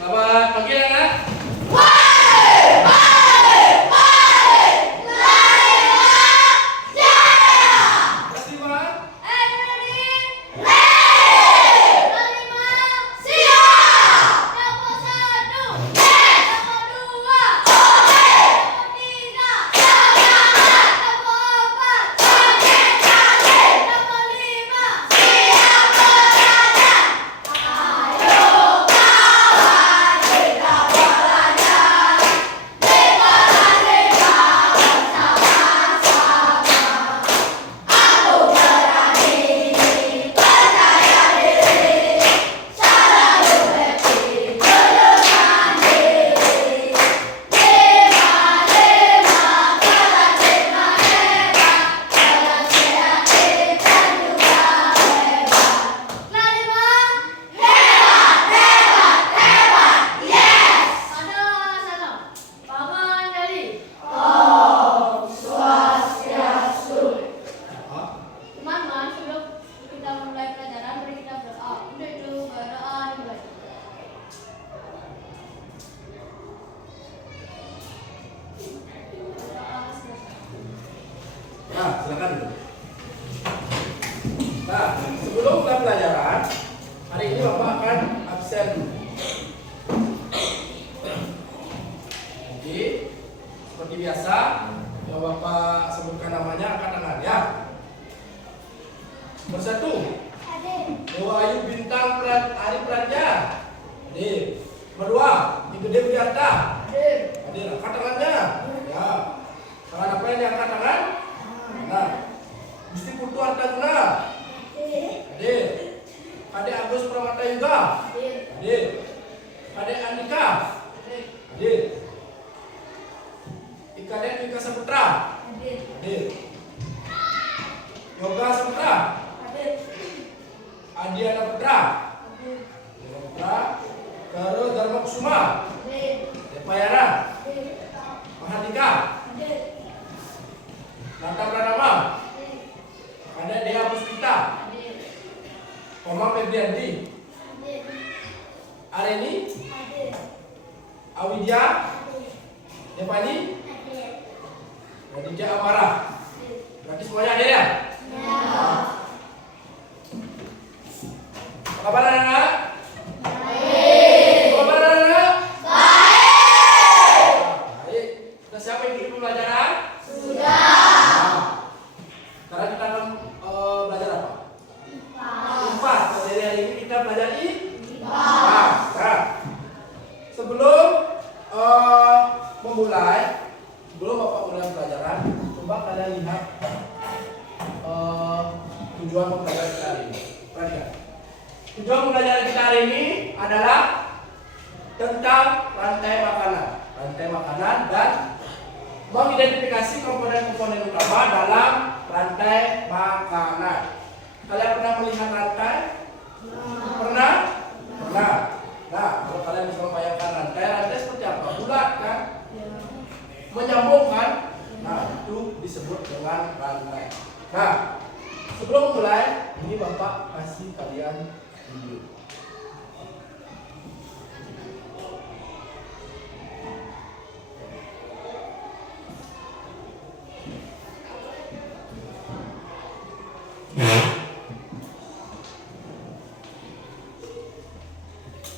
Selamat pagi anak. Nah, silakan. Nah, sebelum mulai pelajaran, hari ini Bapak akan absen. Jadi, seperti biasa, yang Bapak sebutkan namanya angkat tangan ya. Nomor 1, Dewa Ayu Bintang Hari Praja. Hadir. Nomor 2, Ibu Dewi Widiarta. Hadir. Angkat tangannya. Ya. Tangan apa yang diangkat tangan? Nah, Gusti Putu Ardaguna. Hadir. Adik Agus Pramata Yuga. Hadir. Adik Andika. Hadir. Ikadet Wika Saputra. Hadir. Yoga Saputra. Adiana Putra. Putra. Garo Dharma Kusuma. Depayana. Mahardika. Nata Pranama. Ada Dea Puspita. Oma Febrianti. Areni. Awidya. Devani. Raditya Amara. Berarti semuanya ada ya? Apa kabar anak-anak? Baik. Apa kabar anak-anak? Baik. Sudah siap ikuti pembelajaran? Sudah. Sekarang kita akan belajar apa? IPA. Dari hari ini kita belajar IPA. Nah, sebelum Bapak mulai pelajaran, coba kalian lihat tujuan pembelajaran kita hari ini. Perhatikan. Tujuan pembelajaran kita hari ini adalah tentang rantai makanan dan mengidentifikasi komponen-komponen utama dalam rantai makanan. Kalian pernah melihat rantai? Pernah? Pernah. Nah, kalau kalian bisa membayangkan rantai seperti apa? Bulat kan? Menyambung kan? Nah, itu disebut dengan rantai. Nah, sebelum mulai, ini Bapak kasih kalian video.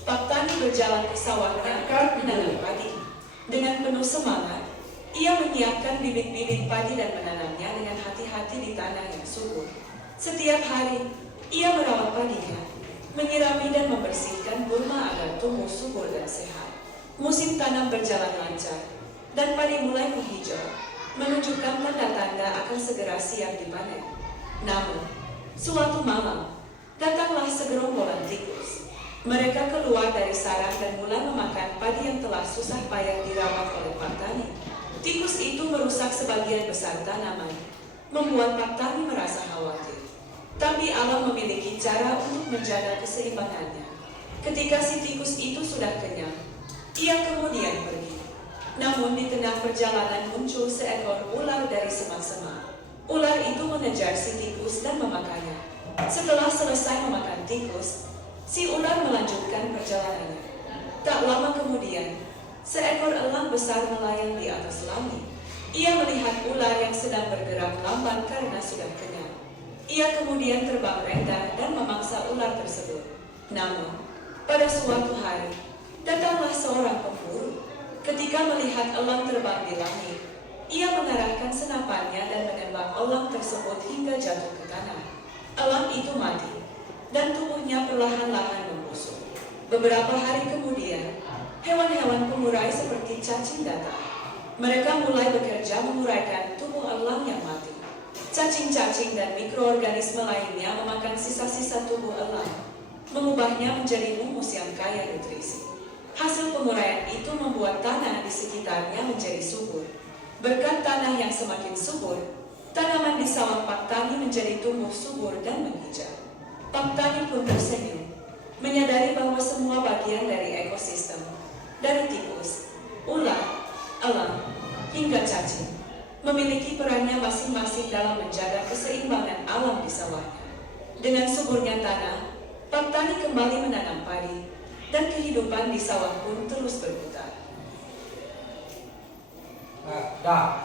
Pak Tani berjalan ke sawahnya menanam padi. Dengan penuh semangat, ia menyiapkan bibit-bibit padi dan menanamnya dengan hati-hati di tanah yang subur. Setiap hari, ia merawat padinya, menyirami dan membersihkan gulma agar tumbuh subur dan sehat. Musim tanam berjalan lancar, dan padi mulai menghijau, menunjukkan tanda-tanda akan segera siap dipanen. Namun, suatu malam, datanglah segerombolan tikus. Mereka keluar dari sarang dan mulai memakan padi yang telah susah payah dirawat oleh Pak Tani. Tikus itu merusak sebagian besar tanaman, membuat Pak Tani merasa khawatir. Tapi alam memiliki cara untuk menjaga keseimbangannya. Ketika si tikus itu sudah kenyang, ia kemudian pergi. Namun di tengah perjalanan muncul seekor ular dari semak-semak. Ular itu mengejar si tikus dan memakannya. Setelah selesai memakan tikus, si ular melanjutkan perjalanannya. Tak lama kemudian, seekor elang besar melayang di atas langit. Ia melihat ular yang sedang bergerak lamban karena sudah kenyang. Ia kemudian terbang rendah dan memangsa ular tersebut. Namun, pada suatu hari, datanglah seorang pemburu. Ketika melihat elang terbang di langit, ia mengarahkan senapannya dan menembak elang tersebut hingga jatuh ke tanah. Elang itu mati, dan tubuhnya perlahan-lahan membusuk. Beberapa hari kemudian, hewan-hewan pengurai seperti cacing datang. Mereka mulai bekerja menguraikan tubuh elang yang mati. Cacing-cacing dan mikroorganisme lainnya memakan sisa-sisa tubuh elang, mengubahnya menjadi humus yang kaya nutrisi. Hasil penguraian itu membuat tanah di sekitarnya menjadi subur. Berkat tanah yang semakin subur, tanaman di sawah Pak Tani menjadi tumbuh subur dan menghijau. Pak Tani pun tersenyum, menyadari bahwa semua bagian dari ekosistem, dari tikus, ular, elang, hingga cacing, memiliki perannya masing-masing dalam menjaga keseimbangan alam di sawahnya. Dengan suburnya tanah, Pak Tani kembali menanam padi, dan kehidupan di sawah pun terus berputar. Nah,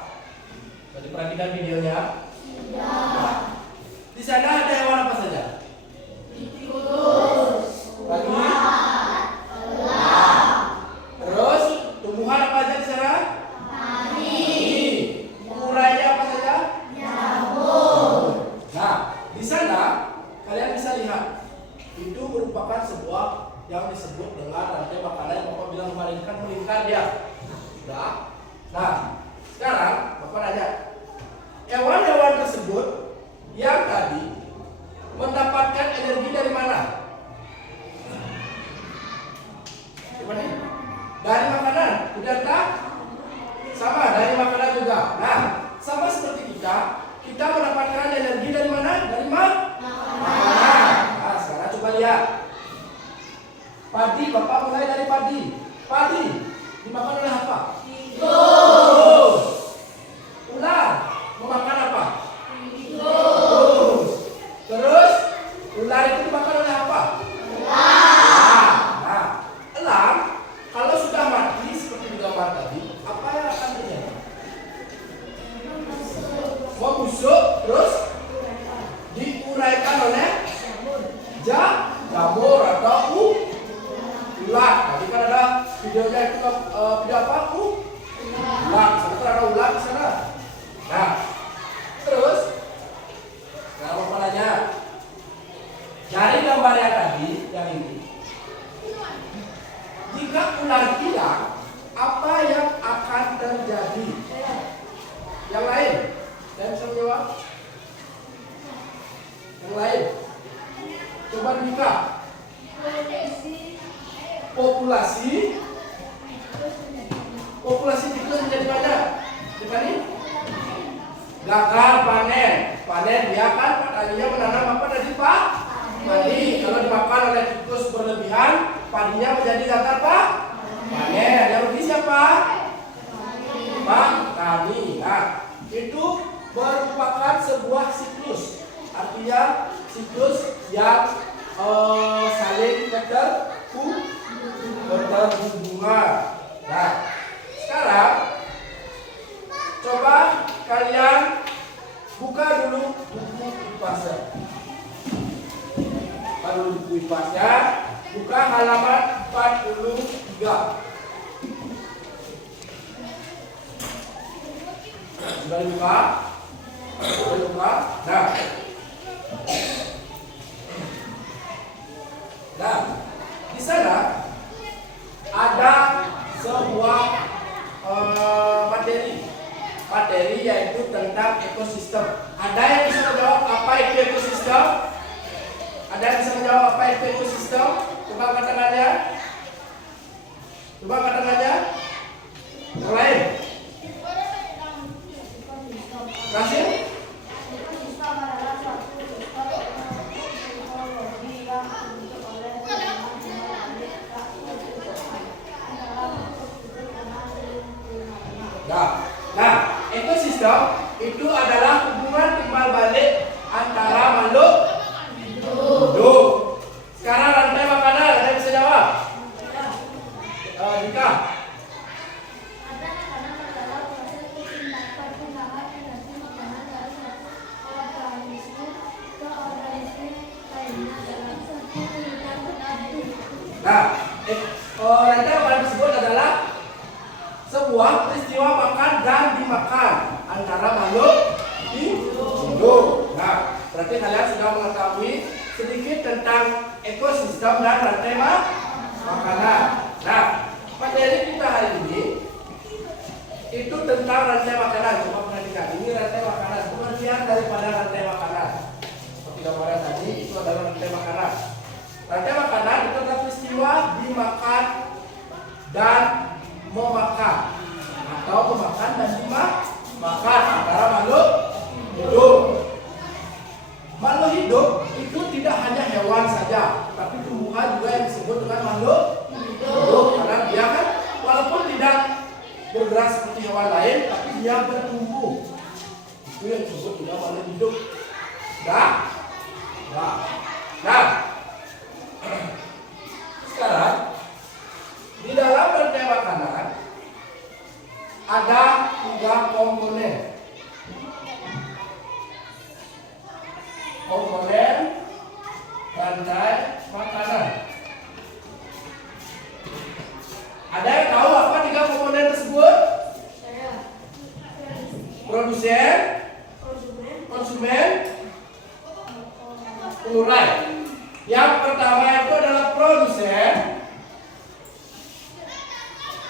jadi perhatikan videonya. Nah, di sana ada hewan apa saja? Lagi? Terus tumbuhan apa aja di sana? Urainya apa saja? Nah, di sana kalian bisa lihat itu merupakan sebuah yang disebut dengan rantai makanan yang Bapak bilang kemarin kan melingkar dia. Sudah. Nah, sekarang Bapak nanya, hewan-hewan tersebut yang tadi mendapatkan energi dari mana? Dari makanan, benar tak? Sama, dari makanan juga. Nah, sama seperti kita mendapatkan energi dari mana? Dari makanan. Nah, sekarang coba lihat. Padi, Bapak mulai dari padi. Padi dimakan oleh apa? Tikus. Ular memakan apa? Tikus. Terus ular itu dimakan oleh apa? Elang. Nah, elang kalau sudah mati seperti di gambar tadi, apa yang akan terjadi? Membusuk, terus diuraikan oleh jamur atau ular. Tadi kan ada videonya itu video apa? Ular. Sana ada ular di sana. Nah, terus kalau Bapak nanya, dari gambar yang tadi, yang ini, jika ular hilang, apa yang akan terjadi? Yang lain? Saya bisa menjawab? Yang lain? Coba dibuka. Populasi tikus menjadi banyak. Dikali gagal panen. Panen dia kan petaninya menanam apa tadi Pak? Padi. Kalau dimakan oleh tikus berlebihan, padinya menjadi gagal Pak? Panen. Yang rugi siapa? Petani. Nah, itu merupakan sebuah siklus. Artinya siklus yang saling berhubungan. Nah, sekarang coba kalian buka dulu buku IPAS-nya. Buka dulu buku IPAS-nya. Buka halaman 43. Sudah dibuka? Sudah dibuka? Nah, di sana ada sebuah materi yaitu tentang ekosistem. Ada yang bisa menjawab apa itu ekosistem? Ada yang bisa menjawab apa itu ekosistem? Coba katakan aja. Yang lain? Kasih? Nah, ekosistem itu adalah hubungan timbal balik antara makhluk hidup. Sekarang rantai makanan, ada yang bisa jawab? Nah, rantai makanan tersebut adalah sebuah peristiwa makan dan dimakan antara makhluk hidup. Nah, berarti kalian sudah mengetahui sedikit tentang ekosistem dan rantai makanan. Nah, materi kita hari ini itu tentang rantai makanan. Coba perhatikan, ini rantai makanan. Pengertian daripada rantai makanan. Seperti gambaran tadi, itu adalah rantai makanan. Rantai makanan itu adalah peristiwa dimakan dan memakan, atau memakan dan dimakan antara makhluk hidup. Makhluk hidup itu tidak hanya hewan saja, tapi tumbuhan juga yang disebut dengan makhluk hidup. Karena dia kan walaupun tidak bergerak seperti hewan lain, tapi dia bertumbuh. Itu yang disebut juga makhluk hidup. Nah, sekarang di dalam rantai makanan ada 3 komponen. Komponen rantai makanan. Ada yang tahu apa 3 komponen tersebut? Produsen, konsumen, pengurai. Yang pertama itu adalah produsen,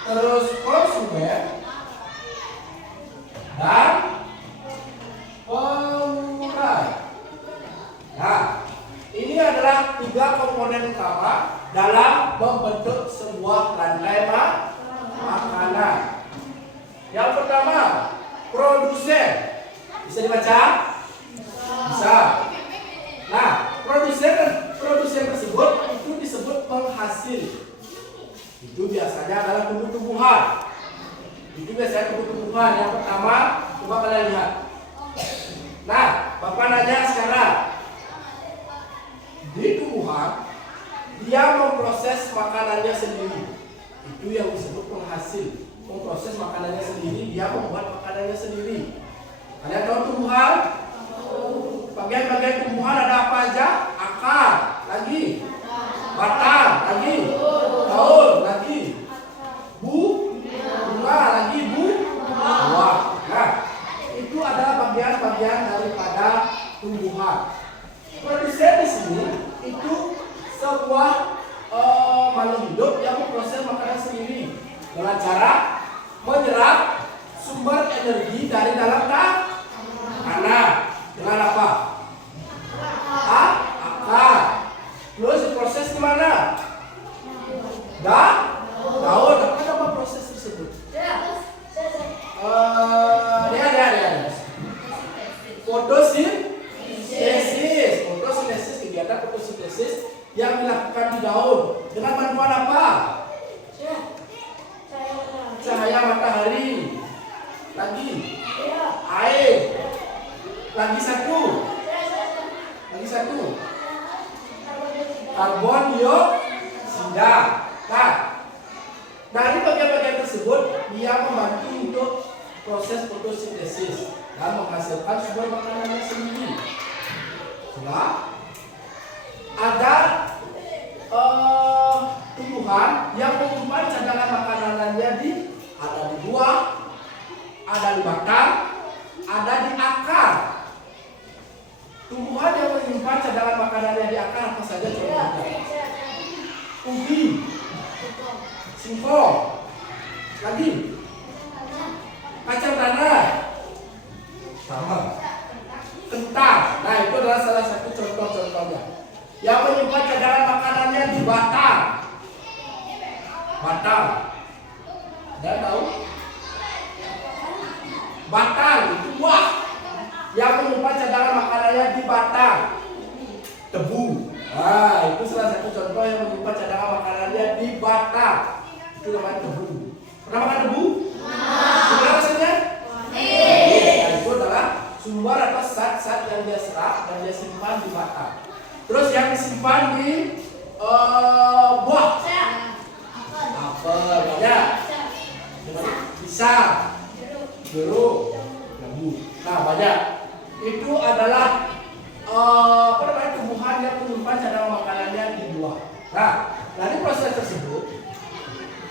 terus konsumen, dan pengurai. Nah, ini adalah 3 komponen utama dalam membentuk sebuah rantai makanan. Yang pertama, produsen. Bisa dibaca? Bisa. Nah, produsen tersebut itu disebut penghasil. Itu biasanya adalah tumbuh-tumbuhan. Yang pertama, coba kalian lihat. Nah, Bapak nanya sekarang. Di tumbuhan, dia memproses makanannya sendiri. Itu yang disebut penghasil. Memproses makanannya sendiri, dia membuat makanannya sendiri. Kalian tahu tumbuhan? Bagian-bagian tumbuhan ada apa aja? Akar, lagi batang, lagi daun, lagi bunga, lagi buah. Nah, itu adalah bagian-bagian daripada tumbuhan. Produsen di sini itu sebuah makhluk hidup yang memproses makanan sendiri dengan cara menyerap sumber energi dari dalam tanah. Dengan apa? Akar. Terus diproses di mana? Daun. Apa nama proses tersebut? Fotosintesis, kegiatan fotosintesis yang dilakukan di daun dengan bantuan apa? Cahaya matahari. Lagi air. Lagi satu. Karbon dioksida. Nah, dari bagian-bagian tersebut dia membantu untuk proses fotosintesis dan menghasilkan sumber makanannya sendiri. Nah, ada tumbuhan yang menyimpan cadangan makanannya ada di buah, ada di batang, ada di akar. Tumbuhan yang menyimpan cadangan makanannya di akar apa saja contohnya? Ubi, singkong, lagi kacang tanah, sama, kentang. Nah, itu adalah salah satu contoh-contohnya. Yang menyimpan cadangan makanannya di batang. Ada tahu? Batang itu buah. Yang menyimpan cadangan makanannya di batang. Tebu. Nah, itu salah satu contoh yang menyimpan cadangan makanannya di batang. Itu namanya tebu. Pernah makan tebu? Gimana rasanya? Nah, itu adalah sumber atau zat-zat yang dia serap dan dia simpan di batang. Terus yang disimpan di buah. Apel, banyak. Pisang, jeruk, jambu. Nah, banyak. Itu adalah tumbuhan yang menyimpan cadangan makanannya di buah. Nah, dari proses tersebut,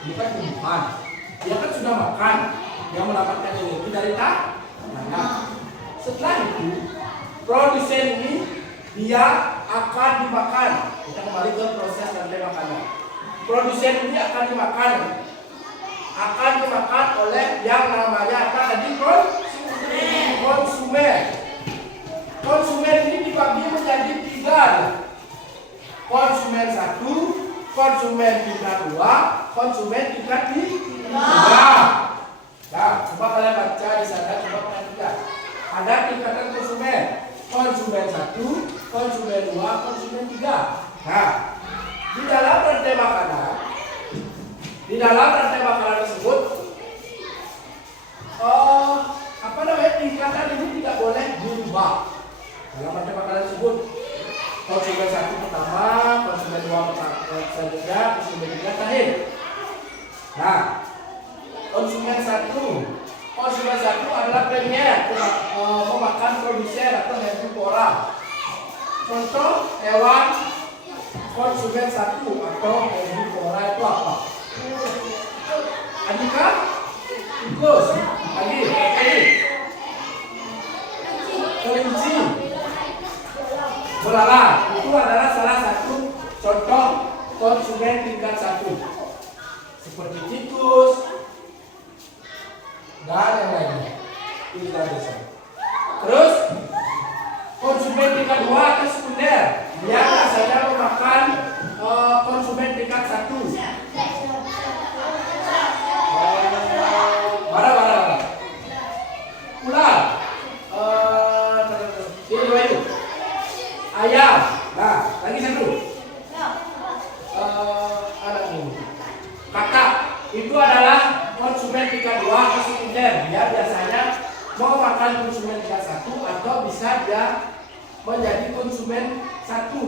ini kan tumbuhan. Dia kan sudah makan, dia mendapatkan energi dari tanah. Setelah itu, produsen ini dia akan dimakan. Kita kembali ke proses rantai makanan. Produsen ini akan dimakan oleh yang namanya apa tadi? Konsumen. Konsumen ini dibagi menjadi 3. Konsumen 1, konsumen tingkat 2, konsumen tingkat 3. Nah, coba kalian baca di sana, coba kalian lihat. Ada tingkatan konsumen. Konsumen 1, konsumen 2, konsumen 3. Nah, di dalam rantai makanan tersebut, tingkatan ini tidak boleh dirubah. Dalam rantai makanan tersebut, konsumen 1 pertama, konsumen 2 selanjutnya, konsumen 3 terakhir. Nah, konsumen 1 adalah pengen memakan produsen atau herbivora. Contoh hewan konsumen 1 atau herbivora itu apa? Andika? Tikus. Lagi. Kelinci. Belalang. Itu adalah salah satu contoh konsumen tingkat 1. Seperti tikus dan yang lainnya. Itu bisa. Terus konsumen tingkat 2 atau sekunder, dia biasanya memakan konsumen tingkat 1. Bara. Ular. Ini ayam. Nah, lagi satu. Kakak. Itu adalah konsumen tingkat 2 atau sekunder. Dia biasanya mau makan konsumen tingkat 1 atau bisa dia menjadi konsumen 1.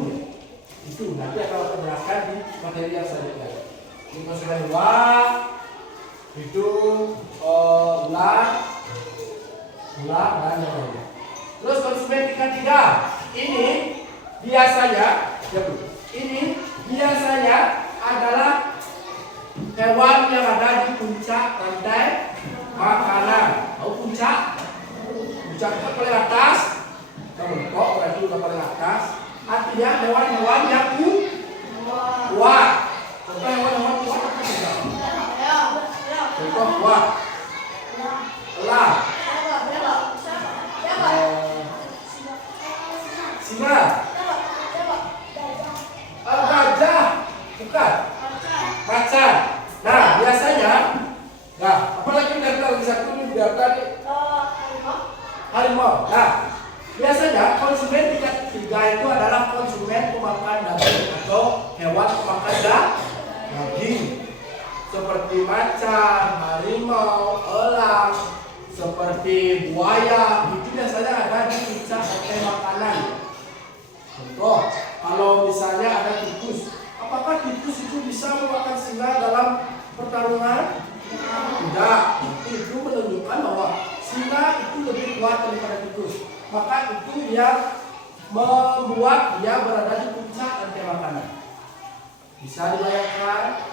Itu nanti akan menjelaskan di materi yang selanjutnya. Ini konsumen 2 itu ular dan yang lainnya. Terus konsumen tingkat 3 ini biasanya adalah hewan yang ada di puncak rantai makanan. Tahu puncak? Puncak itu paling atas. Mentok berarti udah paling atas. Artinya hewan-hewan yang kuat. Contoh hewan-hewan kuat apa saja? Contoh kuat. Elang. Singa. Gajah. Bukan. Macan. Nah, biasanya, apalagi data di satu ini data harimau. Nah, biasanya konsumen tingkat 3 itu adalah konsumen pemakan daging atau hewan pemakan daging seperti macan, harimau, elang, seperti buaya. Itu biasanya ada di puncak rantai makanan. Contoh, kalau misalnya ada tikus, apakah tikus itu bisa memakan singa dalam pertarungan? Tidak. Itu menunjukkan bahwa singa itu lebih kuat daripada tikus. Maka itu yang membuat dia berada di puncak rantai makanan. Bisa dibayangkan?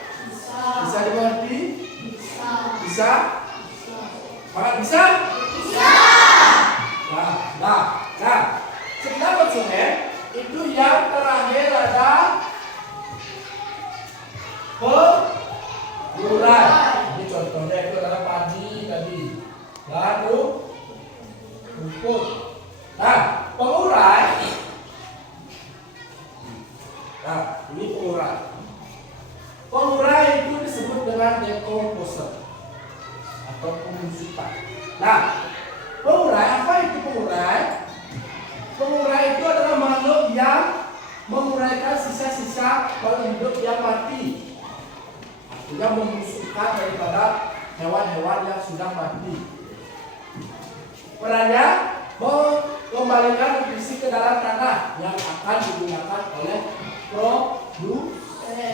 Bisa dimengerti? Bisa? Maka bisa? Nah, setelah konsumen itu yang terakhir ada pengurai. Ini contohnya itu adalah padi tadi, lalu rumput. Nah, pengurai. Nah, ini pengurai. Pengurai itu disebut dengan decomposer atau pembusukan. Nah, pengurai, apa itu pengurai? Pengurai itu adalah makhluk yang menguraikan sisa-sisa makhluk hidup yang mati. Artinya membusukkan daripada hewan-hewan yang sudah mati. Perannya mengembalikan nutrisi ke dalam tanah yang akan digunakan oleh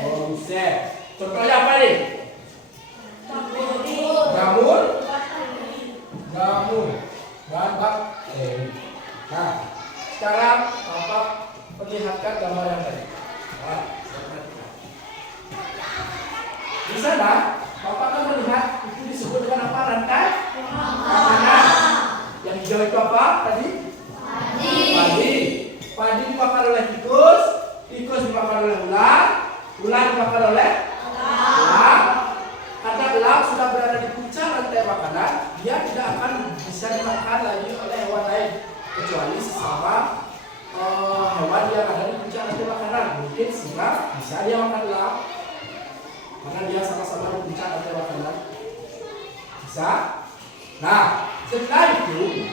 produsen. Contohnya apa nih? Jamur dan bakteri. Nah, sekarang Bapak perlihatkan gambar yang tadi. Nah, sana Bapak kan melihat itu disebut dengan apa? Rantai makanan. Yang hijau itu apa tadi? Padi. Padi dimakan oleh tikus, tikus dimakan oleh ular, ular dimakan oleh elang. Karena elang sudah berada di puncak rantai makanan, dia tidak akan bisa dimakan lagi oleh hewan lain kecuali sesama hewan yang ada di puncak rantai makanan. Mungkin singa bisa dia makan elang karena dia sama-sama di puncak rantai makanan. Bisa. Nah, setelah itu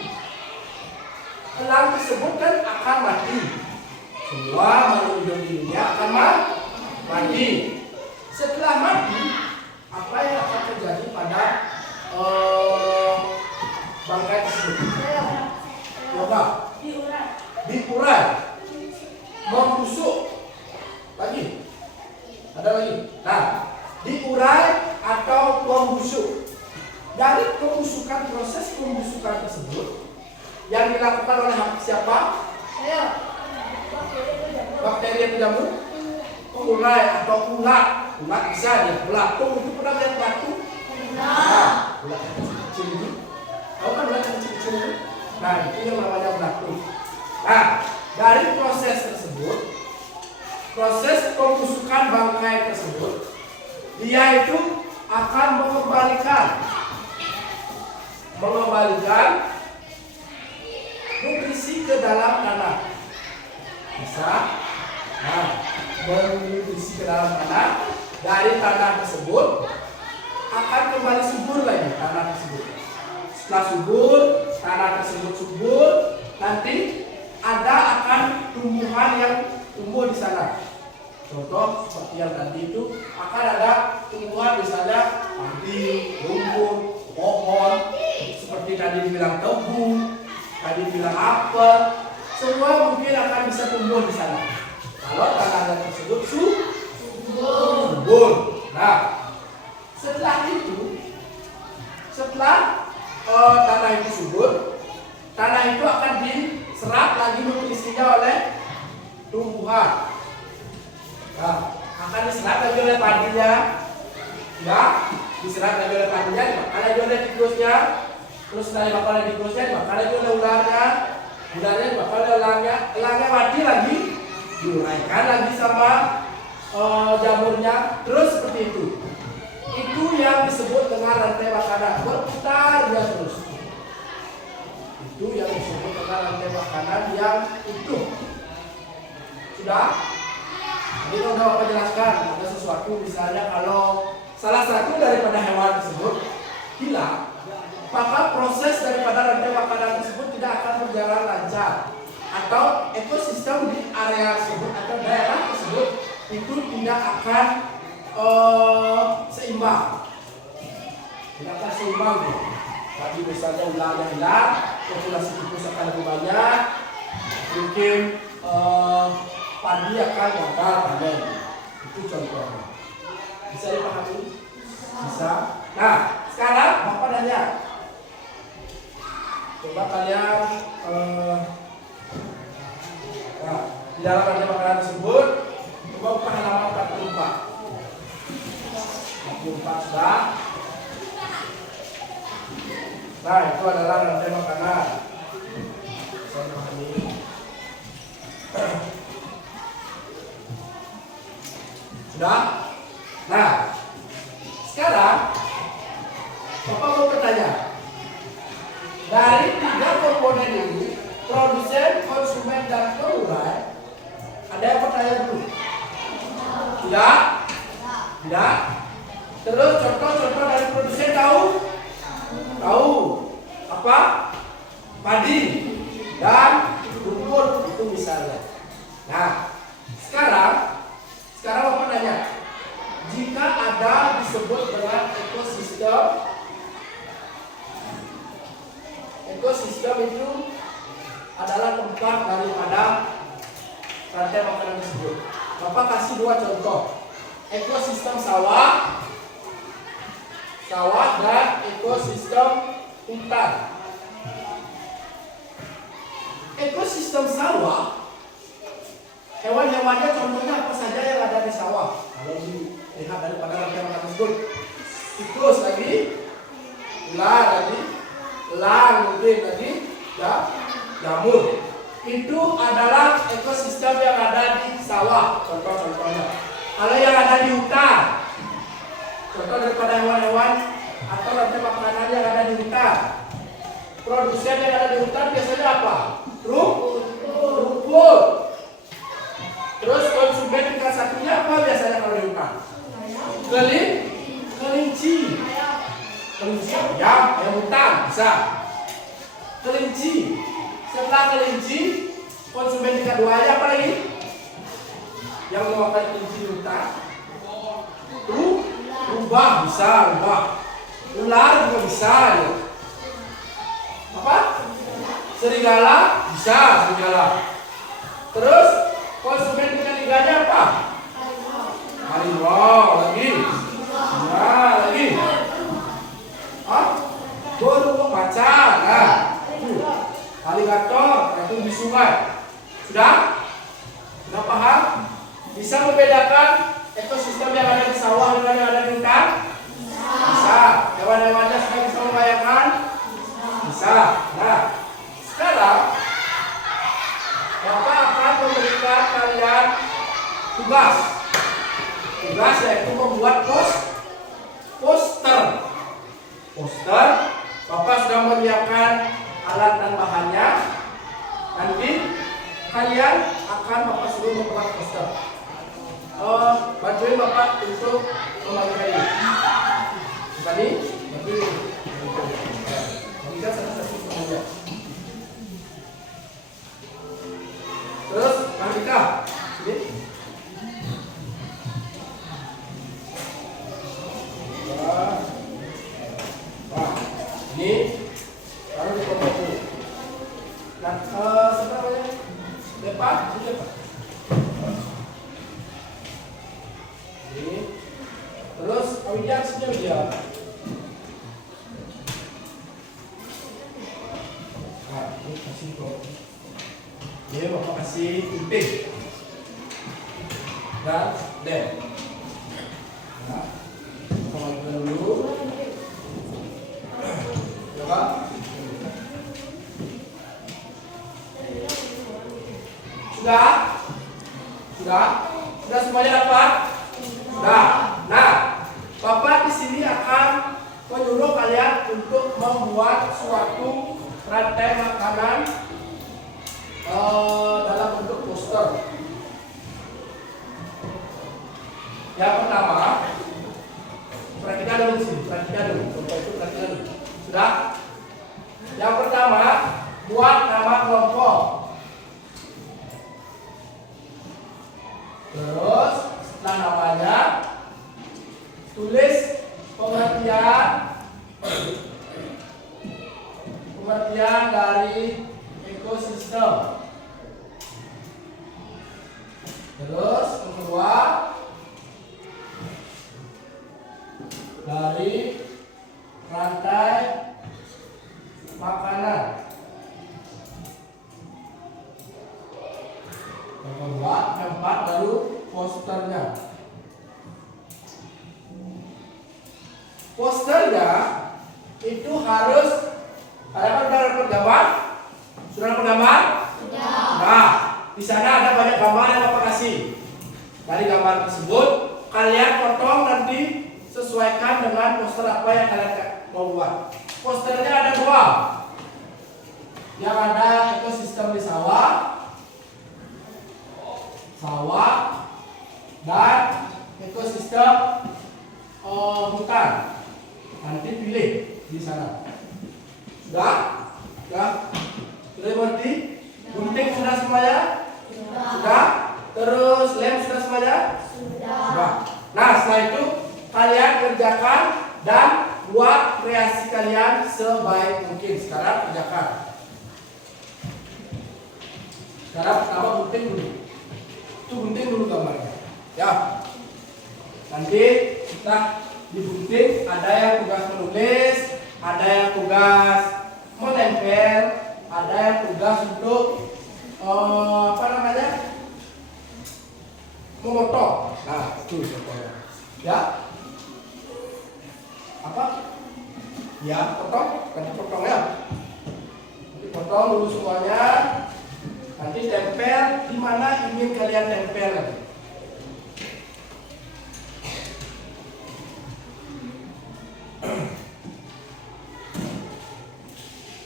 elang tersebut kan akan mati. Semua makhluk hidup di dunia akan mati. Setelah mati, apa yang akan terjadi pada bangkai tersebut? Coba. Diurai. Membusuk. Lagi. Ada lagi. Nah, diurai atau membusuk. Dari pembusukan, proses pembusukan tersebut yang dilakukan oleh siapa? Bakteri atau jamur? Ulat atau ulat. Ulat bisa ya. Belatung itu pernah lihat belatung? Nah, ulat yang kecil-kecil ini. Tahu kan ulat yang kecil-kecil ini? Nah, itu yang namanya belatung. Nah, dari proses tersebut, proses pembusukan bangkai tersebut, dia itu akan mengembalikan nutrisi ke dalam tanah. Bisa. Nah, nutrisi ke dalam tanah. Dari tanah tersebut akan kembali subur lagi tanah tersebut. Setelah subur, tanah tersebut subur, nanti ada akan tumbuhan yang tumbuh di sana. Contoh seperti yang tadi itu akan ada tumbuhan misalnya padi, rumput, pohon, seperti tadi dibilang tebu, tadi dibilang apel, semua mungkin akan bisa tumbuh di sana. Kalau tanahnya tersebut subur. Nah, setelah tanah itu subur, tanah itu akan diserap lagi nutrisinya oleh tumbuhan. Nah, akan diserap lagi oleh padinya, ya, diserap lagi oleh padinya, dimakan lagi oleh tikusnya, terus setelah dimakan oleh tikusnya, dimakan lagi oleh ularnya, ularnya dimakan oleh elangnya, elangnya mati lagi, diuraikan lagi sama jamurnya, terus seperti itu. Itu yang disebut dengan rantai makanan, berputar dia terus. Itu yang disebut dengan rantai makanan yang utuh. Sudah? Jadi kalau Bapak jelaskan ada sesuatu, misalnya kalau salah satu daripada hewan tersebut hilang, maka proses daripada rantai makanan tersebut tidak akan berjalan lancar, atau ekosistem di area tersebut atau daerah tersebut itu tidak akan seimbang. Tidak akan seimbang tuh. Tadi misalnya ularnya hilang, populasi tikus akan lebih banyak, mungkin padi akan gagal panen. Itu contohnya. Bisa dipahami? Bisa. Nah, sekarang Bapak nanya. Coba kalian di dalam rantai makanan tersebut, coba buka halaman 44. 44 sudah. Nah, itu adalah rantai makanan. Bisa dipahami? Sudah? Nah, sekarang Bapak mau bertanya. Dari 3 komponen ini, produsen, konsumen, dan pengurai, ada yang bertanya dulu? Tidak? Tidak? Terus contoh-contoh dari produsen tahu? Tahu. Apa? Padi dan rumput itu misalnya. Nah, sekarang Bapak nanya, jika ada disebut dengan ekosistem itu adalah tempat daripada rantai makanan tersebut. Bapak kasih 2 contoh. Ekosistem sawah dan ekosistem hutan. Ekosistem sawah Hewan-hewannya contohnya apa saja yang ada di sawah? Kalau dilihat daripada rantai makanan tersebut. Tikus lagi, ular lagi, elang mungkin lagi, ya, jamur. Itu adalah ekosistem yang ada di sawah. Contoh-contohnya. Kalau yang ada di hutan, contoh daripada hewan-hewan atau rantai makanan yang ada di hutan. Produsen yang ada di hutan biasanya apa? Rumput. Terus konsumen tingkat satunya apa biasanya kalau di hutan? Kelinci. Kelinci ayam hutan bisa. Kelinci. Setelah kelinci, konsumen tingkat dua apa lagi? Yang memakan kelinci di hutan? Rubah bisa, rubah. Ular juga bisa. Ya. Apa? Serigala bisa, serigala. Terus konsumen tingkat tiganya apa? Harimau lagi. Nah, lagi. Burung macan. Nah, aligator itu di sungai. Sudah? Sudah paham? Bisa membedakan ekosistem yang ada di sawah dengan yang ada di hutan? Bisa. Hewan-hewannya sudah bisa membayangkan? Bisa. Nah, sekarang Bapak akan memberikan kalian tugas. Tugas yaitu membuat poster. Poster. Bapak sudah menyiapkan alat dan bahannya. Nanti kalian akan Bapak suruh membuat poster. Bantuin Bapak untuk memakai ini. Tadi, bantuin. Kita satu-satu semuanya. Terus, Marika, sini. Wah, ini taruh di kelompok dulu. Nah, siapa namanya? Depan, ini depan. Ini. Terus, Awidian sini Awidian. Nah, ini kasih kok. Ini Bapak kasih gunting. Dan lem. Nah, kita dulu. Coba. Sudah? Sudah? Sudah semuanya dapat? Sudah. Nah, Bapak di sini akan menyuruh kalian untuk membuat suatu rantai makanan dalam bentuk poster. Yang pertama, perhatikan dulu sini, perhatikan dulu. Contoh itu perhatikan dulu. Sudah? Yang pertama, buat nama kelompok. Terus setelah namanya, tulis pengertian dari ekosistem. Terus kedua, dari rantai makanan. Yang kedua, keempat baru posternya. Posternya itu harus ada dapat gambar. Sudah dapat gambar? Sudah. Nah, di sana ada banyak gambar yang Bapak kasih. Dari gambar tersebut kalian potong nanti sesuaikan dengan poster apa yang kalian mau buat. Posternya ada dua. Yang ada ekosistem di sawah dan ekosistem hutan. Nanti pilih di sana. Sudah? Sudah? Sudah berarti? Gunting sudah semuanya? Sudah. Terus lem sudah semuanya? Sudah. Nah, setelah itu kalian kerjakan dan buat kreasi kalian sebaik mungkin. Sekarang kerjakan. Sekarang pertama gunting dulu. Itu gunting dulu gambarnya. Ya. Nanti kita digunting, ada yang tugas menulis, ada yang tugas menempel, ada yang tugas untuk memotong. Nah, itu contohnya. Ya. Apa? Ya, potong, kan potong ya. Nanti potong dulu semuanya. Nanti tempel di mana ingin kalian tempel nanti.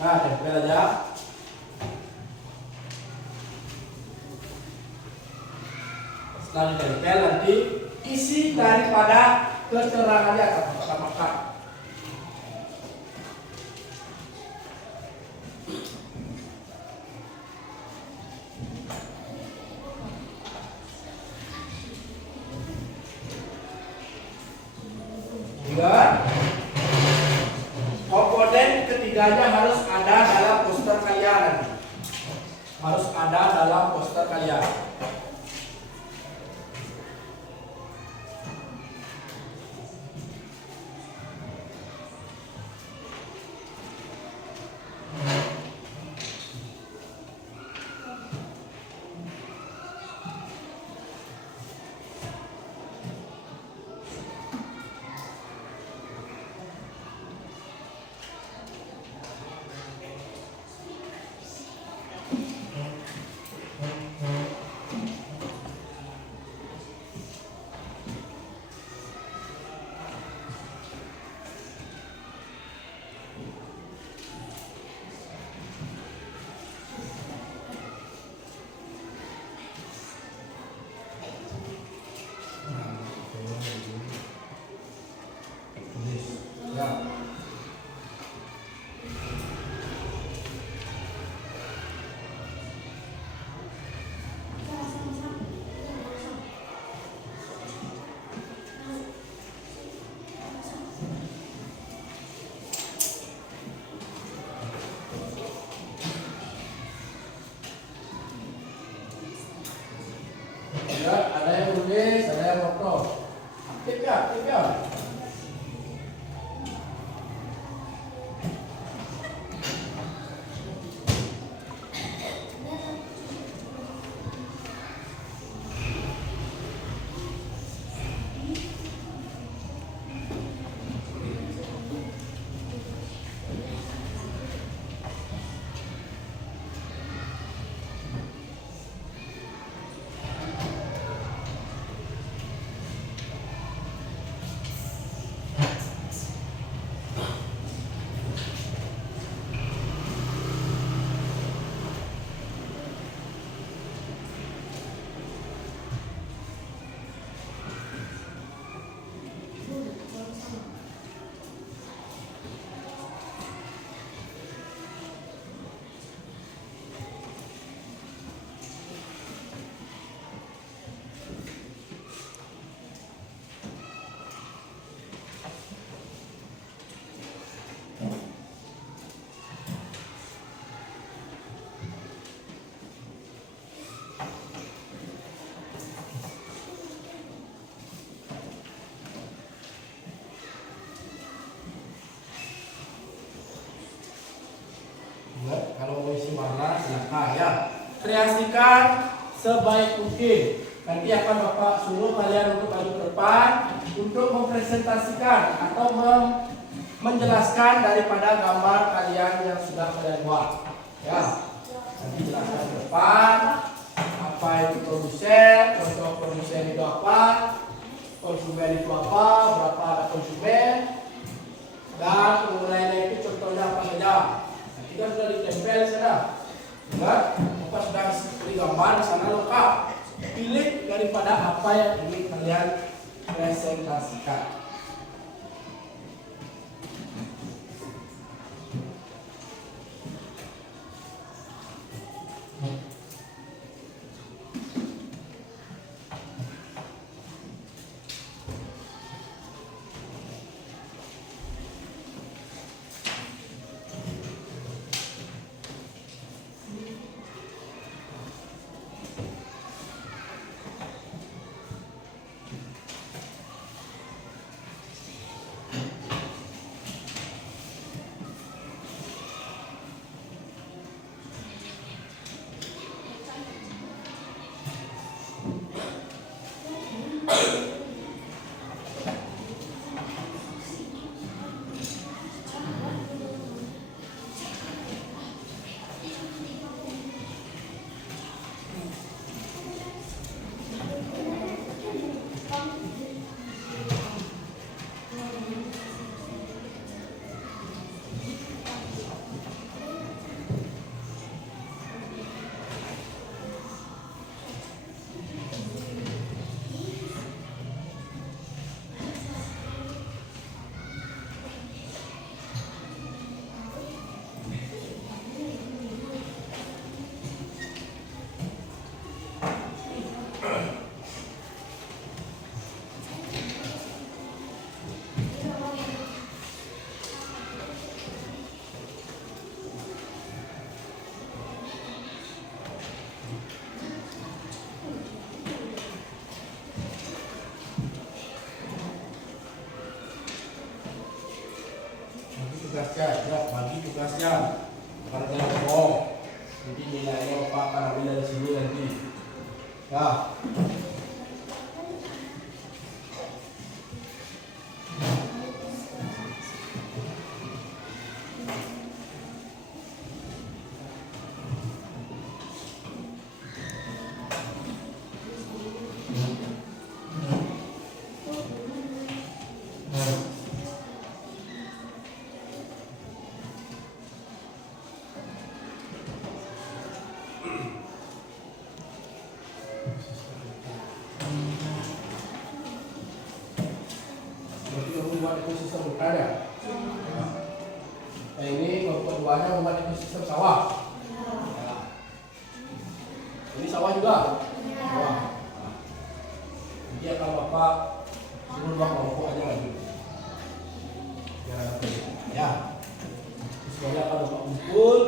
Nah, tempel aja. Setelah ditempel nanti isi daripada keterangannya kata-kata. Ingat, komponen ketiganya harus ada dalam poster kalian. Harus ada dalam poster kalian. Ya. Ya, ada yang nulis, ada yang foto. Aktif ya, aktif ya. Kalau mau isi warna silakan ya. Kreasikan sebaik mungkin. Nanti akan Bapak suruh kalian untuk maju ke depan untuk mempresentasikan atau menjelaskan daripada gambar kalian yang sudah kalian buat. Ya. Nanti jelaskan ke depan apa itu produsen, contoh produsen itu apa, konsumen itu apa, berapa ada konsumen, dan penggunaannya itu contohnya apa saja. Kita sudah ditempel sana, ingat, Bapak sudah beri gambar di sana lengkap. Pilih daripada apa yang ingin kalian presentasikan. tugasnya, ya bagi tugasnya. Karena jangan bohong. Jadi nilainya Bapak akan ambil dari sini nanti. Ya. Berarti kamu buat ekosistem hutan ya? Nah ini kelompok keduanya membuat ekosistem sawah. Ya. Ini sawah juga? Sawah. Nah. Jadi akan Bapak suruh dua kelompok aja lagi. Biar ada perbedaan. Ya. Semuanya akan Bapak kumpul,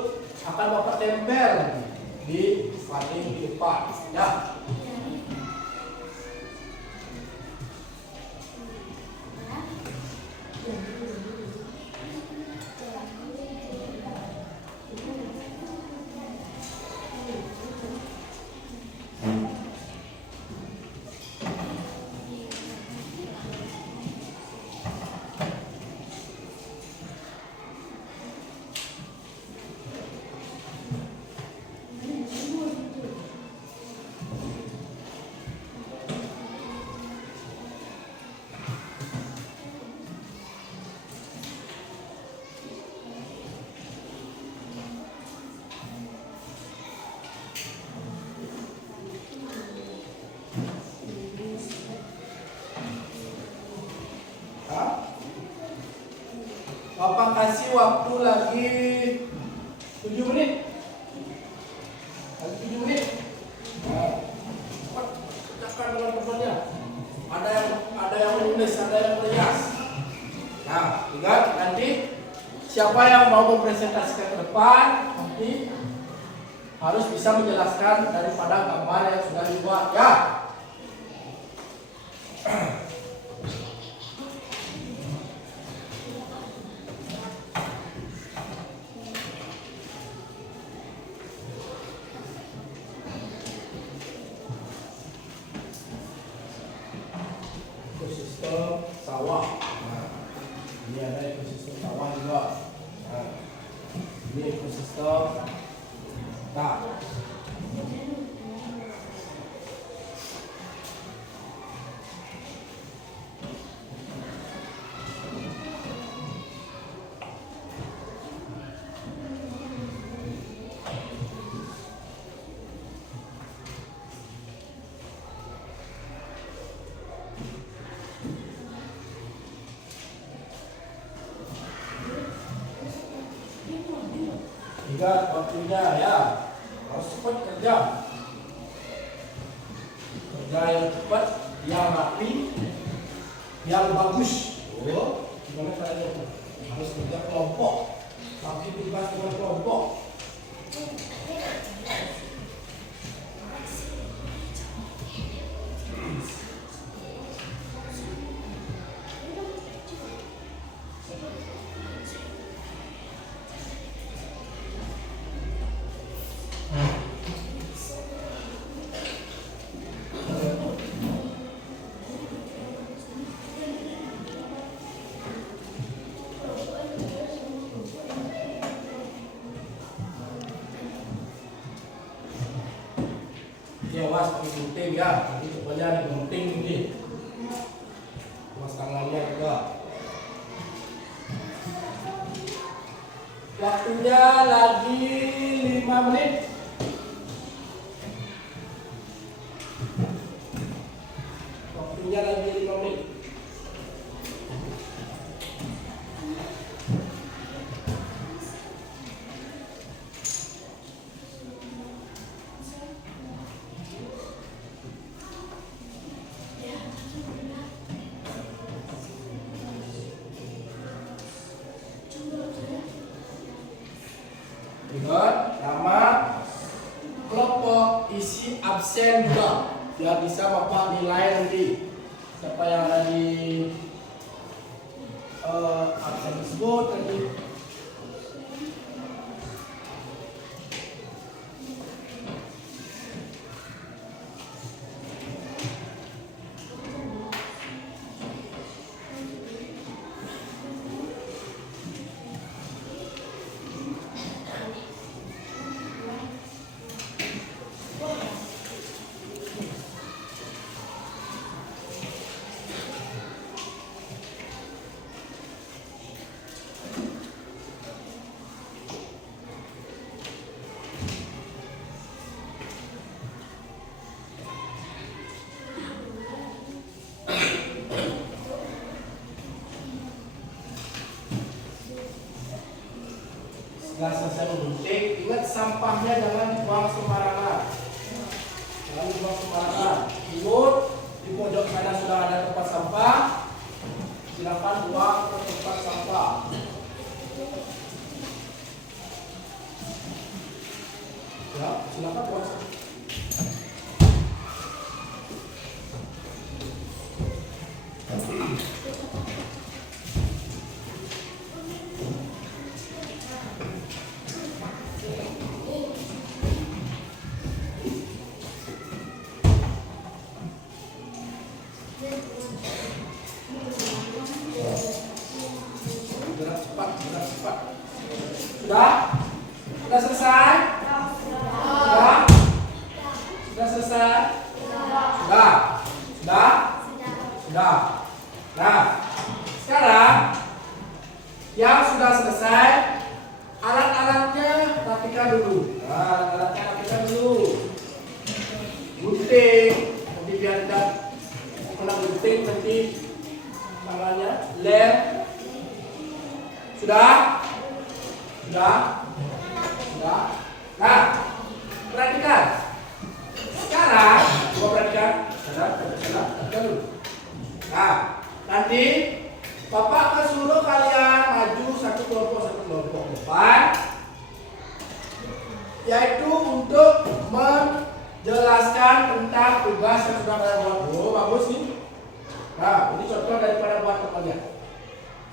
akan Bapak tempel nanti di paling di depan. Ya. Bapak kasih waktu lagi 7 menit. Lagi 7 menit. Nah, cepat kerjakan dengan temannya. Ada yang menulis, ada yang merias. Nah, ingat nanti siapa yang mau mempresentasikan ke depan nanti harus bisa menjelaskan daripada gambar yang sudah dibuat ya. Ekosistem sawah. Nah, ini ada ekosistem sawah juga. Nah, ini ekosistem. Nah, ingat waktunya ya, harus cepat kerja yang cepat, yang rapi, yang bagus. Oh, gimana caranya? Harus kerja kelompok, tapi tugas dengan kelompok. Awas pakai gunting ya, nanti coba gunting ini, mas tangannya juga. Waktunya lagi 5 menit. Waktunya lagi 5 menit. Ingat, nama kelompok isi absen juga biar bisa Bapak nilai nanti siapa yang ada di absen tersebut nanti Setelah selesai menggunting, ingat sampahnya jangan dibuang sembarangan. Jangan dibuang sembarangan. Ingat, di pojok sana sudah ada tempat sampah. Silakan buang ke tempat sampah. Ya, silakan buang. Gerak cepat, gerak cepat. Sudah? Sudah selesai? Sudah? Sudah selesai? Sudah? Sudah? Sudah. Nah, sekarang yang sudah selesai, alat-alatnya rapikan dulu. Nah, alat-alatnya rapikan dulu. Gunting, nanti biar tidak kena gunting nanti tangannya. Lem. Sudah? Sudah? Sudah? Nah, perhatikan. Sekarang, coba perhatikan. Perhatikan dulu. Nah, nanti Bapak akan suruh kalian maju satu kelompok depan, yaitu untuk menjelaskan tentang tugas yang sudah kalian buat. Oh, bagus nih. Nah, ini contoh daripada buat temannya.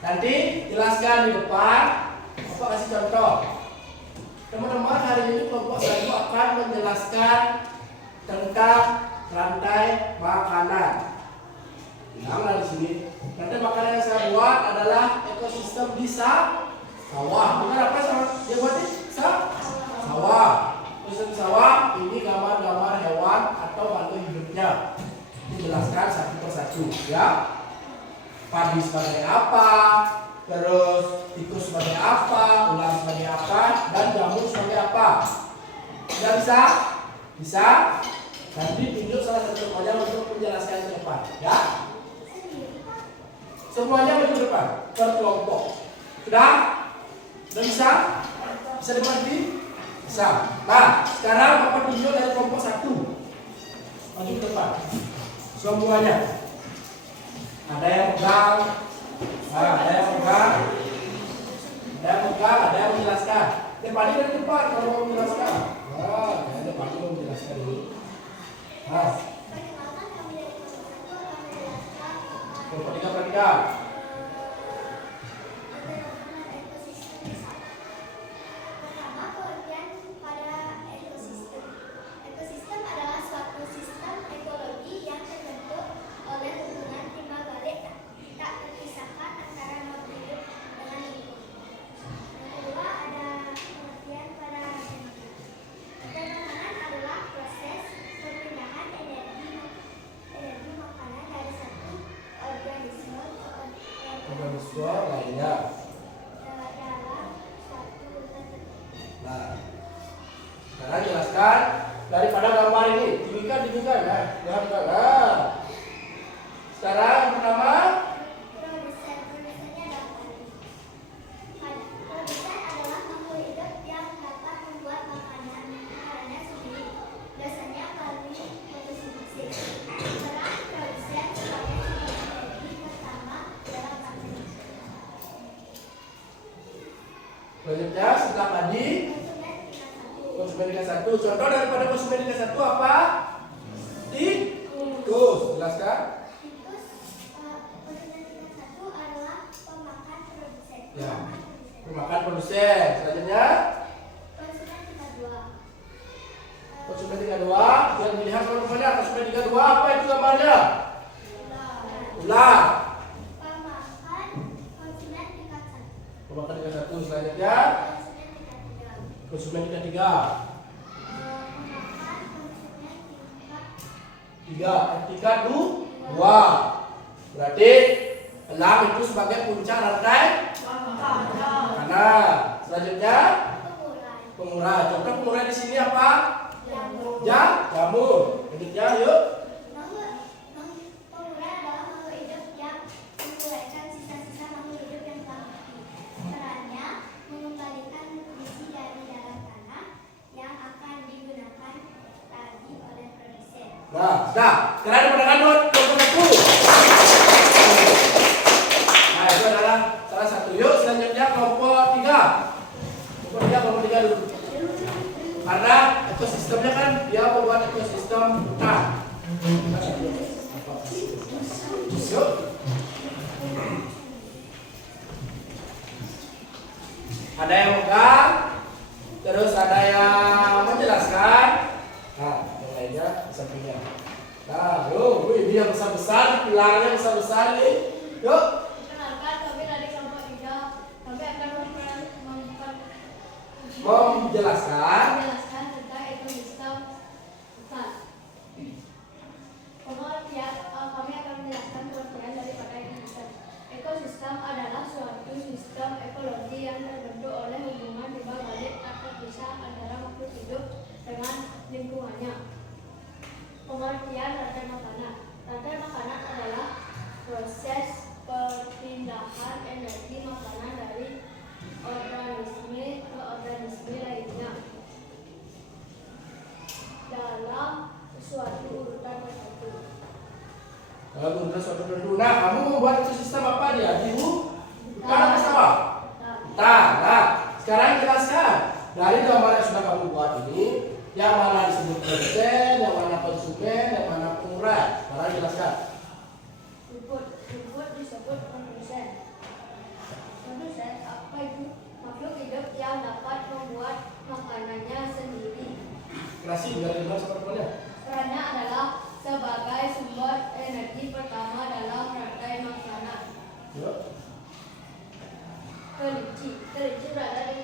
Nanti jelaskan di depan, Bapak kasih contoh. Teman-teman, hari ini kelompok 1 akan menjelaskan tentang rantai makanan. Nah, di sini rantai makanan yang saya buat adalah ekosistem di sawah. Bukan apa sama dia buat ini? Sawah. Ekosistem sawah ini gambar-gambar hewan atau makhluk hidupnya. Dijelaskan satu persatu, ya. Padi sebagai apa, terus tikus sebagai apa, ular sebagai apa, dan jamur sebagai apa. Sudah bisa? Bisa? Nanti tunjuk salah satu wajah untuk menjelaskan ke depan, ya. Semuanya maju ke depan, per kelompok. Sudah? Sudah bisa? Bisa dimengerti? Bisa. Nah, sekarang Bapak tunjuk dari kelompok 1. Maju ke depan. Semuanya. Ada yang pegang, ada yang pegang, ada yang menjelaskan. Depan ini dari depan kalau mau menjelaskan. Wah, ya depan ini mau menjelaskan dulu. Nah, perhatikan. Ekosistem adalah suatu sistem ekologi yang terbentuk oleh hubungan timbal-balik tak terpisahkan antara makhluk hidup dengan lingkungan. Yang kedua ada pengertian pada makanan adalah proses perpindahan energi makanan dari satu organisme ke organisme lainnya. dalam suatu tertentu. Nah, sekarang jelaskan daripada gambar ini. Tinggikan, ya. Nah, sekarang yang pertama. Produsennya dapat. Produsen adalah makhluk hidup yang dapat membuat makanannya sendiri. Biasanya melalui fotosintese. Peran produsen sebagai sumber energi pertama dalam makan. Selanjutnya setelah tadi konsumen tingkat 1. Contoh daripada konsumen tingkat 1 apa? Tikus. Jelaskan. Tikus, konsumen tingkat 1 adalah pemakan produsen. Ya. Pemakan produsen. Selanjutnya Konsumen tingkat 2. konsumen tingkat 2. Yang dilihat oleh konsumen tingkat 2 apa itu gambarnya? Ular. Pemakan konsumen tingkat 1. Pemakan tingkat 1. Selanjutnya konsumen tingkat 3. Pemakan konsumen tingkat 3. Tingkat 2. Berarti elang itu sebagai puncak rantai makanan. Selanjutnya pengurai. Contoh pengurai di sini apa? Jamur. Selanjutnya yuk. Pengurai adalah makhluk hidup yang menguraikan sisa-sisa makhluk hidup yang telah mati. Perannya mengembalikan nutrisi Sudah. Sekarang dimenangkan kelompok 1. Nah, itu adalah salah satu. Yuk, selanjutnya kelompok 3. Kelompok 3 dulu. Karena ekosistemnya kan dia membuat ekosistem hutan. Yuk. Ada yang megang, terus ada yang menjelaskan. Nah, yang lainnya di sampingnya. Nah, yuk, ini yang besar-besar, pilarnya besar-besar nih. Yuk. Perkenalkan, kami dari kelompok 3. Kami akan Menjelaskan tentang ekosistem hutan. Pengertian, kami akan menjelaskan pengertian daripada ekosistem. Ekosistem adalah suatu sistem ekologi yang terbentuk oleh hubungan timbal-balik tak terpisah antara makhluk hidup dengan lingkungannya. Pengertian rantai makanan. Rantai makanan adalah proses perpindahan energi makanan dari organisme ke organisme lainnya dalam suatu urutan tertentu. Lalu urutan suatu tertentu. Nah, kamu membuat ekosistem apa dia? Di hutan apa sawah? Hutan. Nah, sekarang jelaskan dari gambar yang sudah kamu buat ini, yang mana disebut produsen, yang mana konsumen, yang mana pengurai. Sekarang jelaskan. Rumput disebut produsen. Produsen apa itu? Makhluk hidup yang dapat membuat makanannya sendiri. Kreasi dari gambar seperti Perannya adalah sebagai sumber energi pertama dalam rantai makanan. Yuk. Kelinci berada di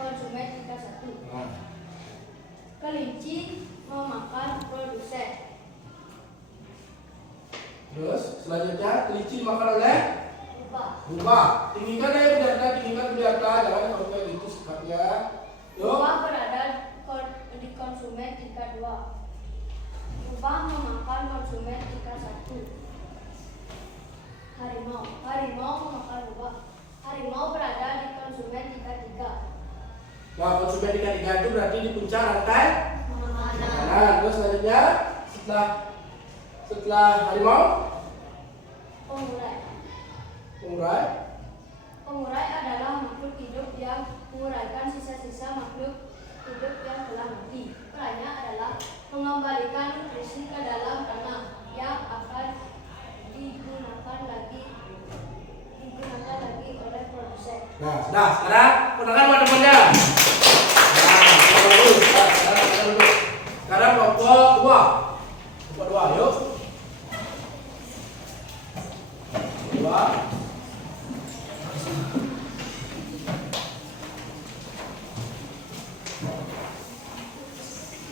konsumen tingkat 1. Nah, Kelinci memakan produsen. terus selanjutnya kelinci dimakan oleh Rubah. rubah. Tinggikan biarkan, jangan kalau kayak gitu sikapnya. Yuk. Rubah berada di konsumen tingkat 2. Rubah memakan konsumen tingkat 1. Harimau memakan rubah. Harimau berada di konsumen tingkat 3. Nah, konsumen tingkat 3 itu berarti di puncak rantai Makanan. makanan. Terus selanjutnya setelah harimau pengurai. Pengurai adalah makhluk hidup yang menguraikan sisa-sisa makhluk hidup yang telah mati. Perannya adalah mengembalikan nutrisi ke dalam tanah yang akan digunakan lagi oleh produsen. Nah, sudah. Sekarang gunakan teman-temannya. Sekarang kelompok 2. Kelompok 2, yuk. 2.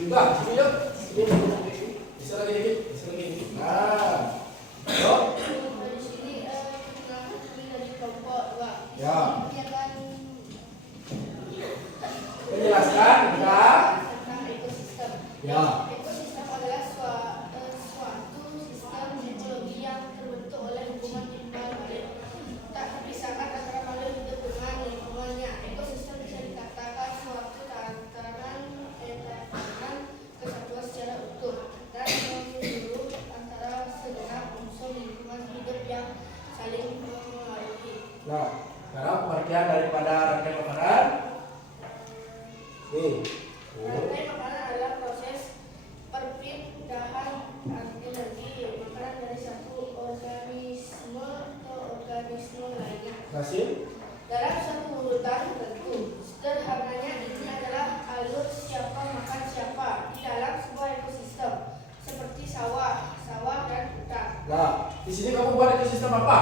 Juga, sini yuk. Sini. Bisa lagi dikit. Nah. Yuk. Di sini kami dari kelompok 2. Ya. Ini akan Menjelaskan tentang ekosistem. Ya. Ekosistem adalah suatu sistem ekologi yang terbentuk oleh hubungan timbal-balik tak terpisahkan antara makhluk hidup dengan lingkungannya. Ekosistem bisa dikatakan suatu tatanan kesatuan secara utuh dan menyeluruh antara segenap unsur lingkungan hidup yang saling mengaruhi. Nah, sekarang pengertian daripada rantai makanan. Nih. Rantai makanan adalah proses perpindahan energi makanan dari satu organisme ke organisme lainnya Nasib. dalam satu urutan tertentu. Sederhananya ini adalah alur siapa makan siapa di dalam sebuah ekosistem seperti sawah dan hutan. Nah, di sini kamu buat ekosistem apa?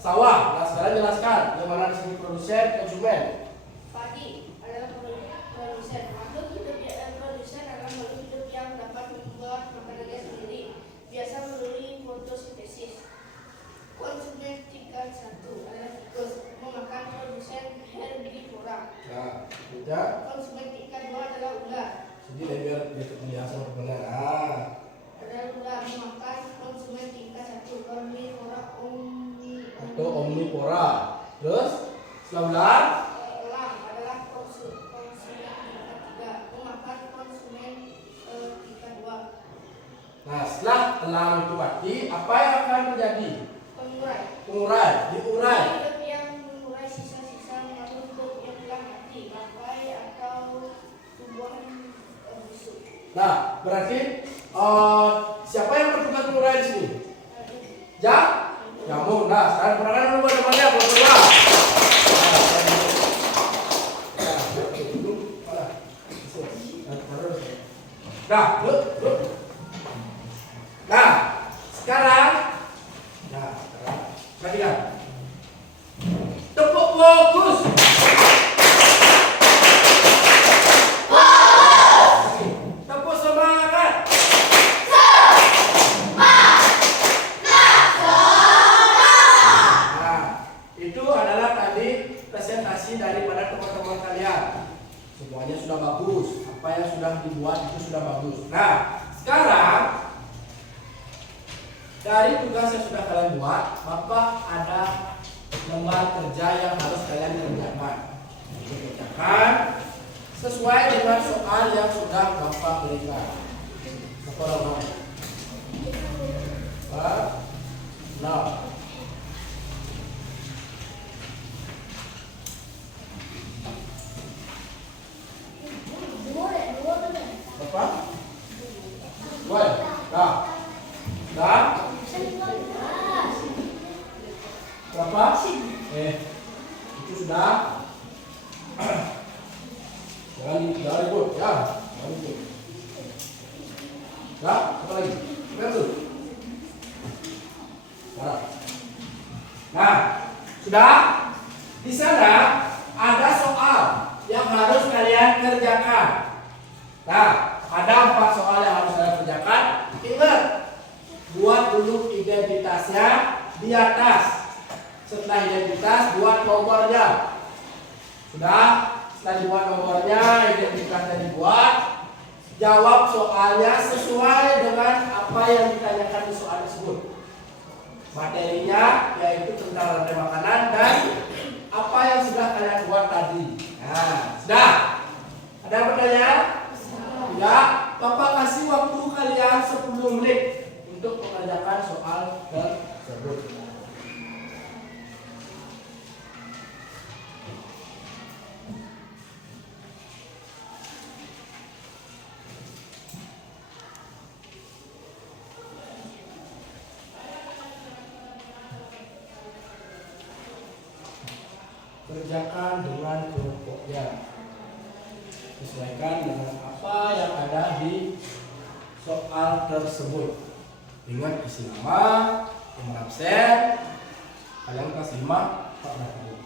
Sawah. Nah, sekarang jelaskan yang mana di sini produsen, konsumen. Padi adalah produsen. Makhluk hidup produsen adalah makhluk hidup yang dapat membuat makanannya sendiri, biasa melalui fotosintesis. Konsumen tingkat 1 adalah tikus, memakan produsen herbivora. Nah, juga Konsumen tingkat 2 adalah ular. sini biar terlihat sama teman. Nah, Adalah ular memakan konsumen tingkat 1, karnivora atau omnivora. Terus setelah ular, Elang adalah konsumen tingkat 3, memakan konsumen tingkat 2. nah setelah elang itu mati, apa yang akan terjadi? Pengurai. Pengurai, diurai. Hidup yang mengurai sisa-sisa makhluk yang telah mati, bangkai atau tumbuhan busuk. Nah, berarti siapa yang bertugas mengurai di sini? Jamur. Nah, sekarang perhatikan dulu teman-temannya, berdua. Nah, look. Nah, sekarang perhatikan. Tepuk fokus. Tepuk semangat. Nah, itu adalah tadi presentasi daripada teman-teman kalian. Semuanya sudah bagus. Apa yang sudah dibuat itu sudah bagus. Nah, sekarang dari tugas yang sudah kalian buat, Bapak ada lembar kerja yang harus kalian kerjakan. Kerjakan sesuai dengan soal yang sudah Bapak berikan. Bapak nomor. Nah. Bapak? Woi, dah. Berapa? Itu sudah. Jangan ribut, ya. Jangan ribut. Dah, apa lagi? Betul. Nah, sudah. Di sana ada soal yang harus kalian kerjakan. Nah, ada 4 soal yang harus kalian kerjakan. Ingat, buat dulu identitasnya di atas. Setelah identitas, buat nomornya. Sudah? Setelah dibuat nomornya, identitasnya dibuat. Jawab soalnya sesuai dengan apa yang ditanyakan di soal tersebut. Materinya yaitu tentang rantai makanan dan apa yang sudah kalian buat tadi. Nah, sudah? Ada yang bertanya? Tidak? Bapak kasih waktu kalian 10 menit untuk mengerjakan soal tersebut. Kerjakan dengan kelompoknya. Sesuaikan dengan apa yang ada di soal tersebut. Ingat isi nama, nomor absen. Kalian kelas 5, Pak Dahulu.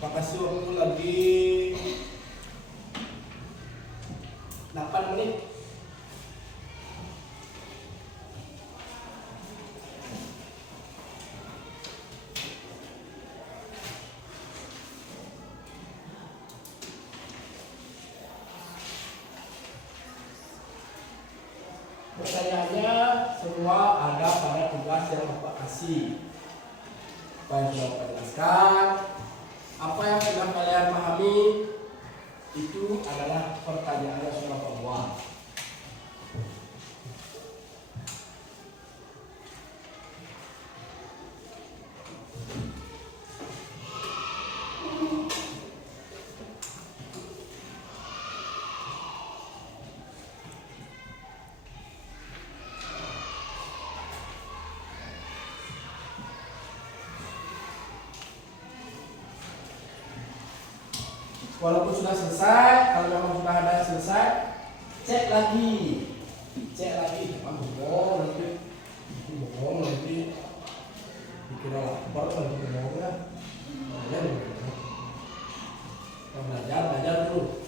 Makasih waktu lagi 8 menit. Pertanyaannya semua ada yang Bapak kasih. Apa yang sudah Bapak jelaskan, apa yang sudah kalian pahami, itu adalah pertanyaan yang sudah Bapak buat. Walaupun sudah selesai, kalau memang sudah ada yang selesai, cek lagi, bohong nanti dikira lapar nanti bohong ya. Belajar dulu.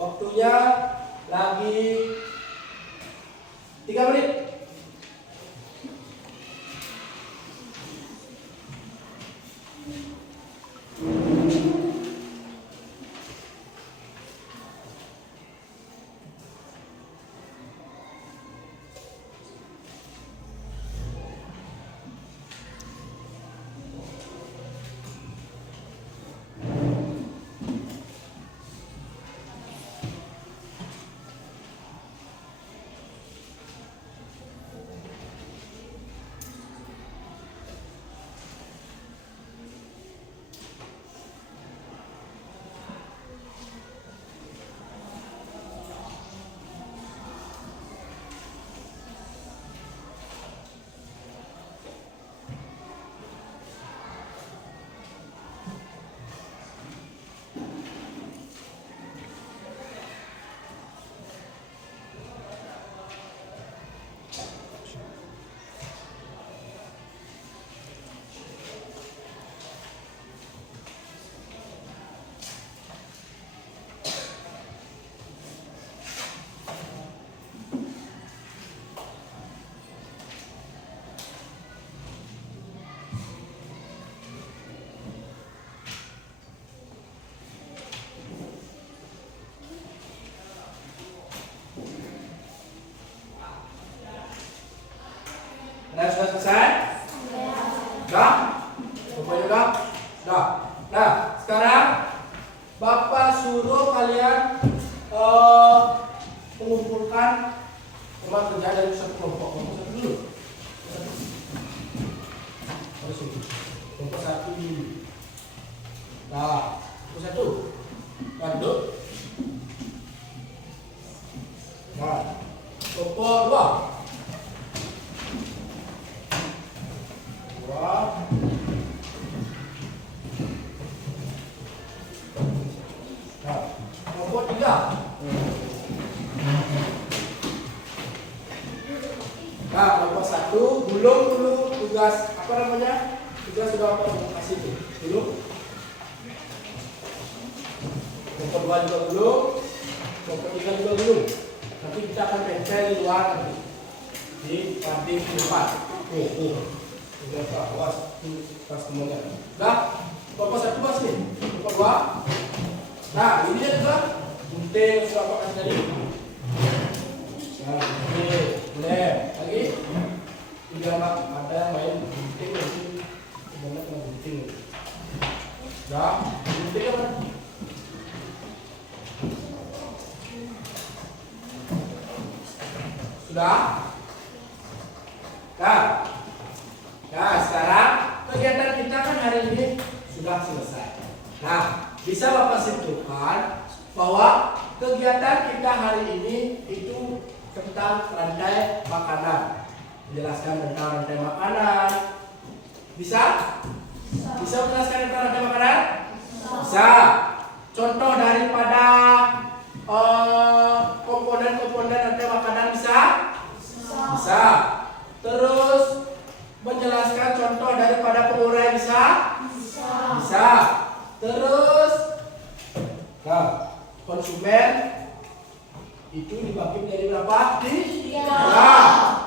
Waktunya lagi 3 menit. Nah, sudah selesai? Sudah? Pokoknya sudah? Sudah. Nah, sekarang Bapak suruh kalian mengumpulkan rumah kerja dari satu kelompok. Kelompok satu dulu. Kelompok satu dulu. Nah, kelompok satu. Lanjut. Nah, kelompok dua. Nah, kelompok tiga. Nah, kelompok satu belum dulu tugas apa namanya? Tugas sudah apa kasih itu dulu. Kelompok dua juga belum. Kelompok tiga juga belum. Nanti kita akan tempel di luar nanti di kantin depan. Udah Pak, awas pas semuanya. Nah, kelompok satu pas nih. Kelompok dua. Nah, ini juga gunting sudah apa kasih tadi. Nah, gunting, lem lagi. Tiga ada main gunting nanti gimana kena gunting. Nah, gunting apa? Sudah Sudah? Nah, sekarang kegiatan kita kan hari ini sudah selesai. Nah, bisa Bapak simpulkan bahwa kegiatan kita hari ini itu tentang rantai makanan. Menjelaskan tentang rantai makanan. Bisa? Bisa menjelaskan tentang rantai makanan? Bisa. Contoh daripada komponen-komponen rantai makanan bisa? Bisa. Terus menjelaskan contoh daripada pengurai bisa? Bisa. Terus konsumen itu dibagi menjadi berapa? Tiga.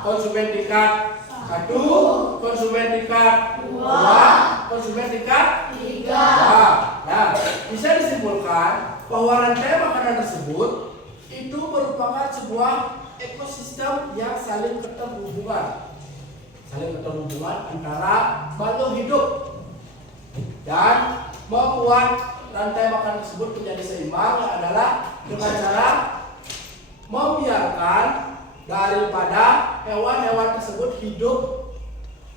Konsumen tingkat 1, konsumen tingkat 2, konsumen tingkat 3. Nah, bisa disimpulkan bahwa rantai makanan tersebut itu merupakan sebuah ekosistem yang saling keterhubungan. Saling keterhubungan antara makhluk hidup dan membuat rantai makanan tersebut menjadi seimbang adalah dengan cara membiarkan daripada hewan-hewan tersebut hidup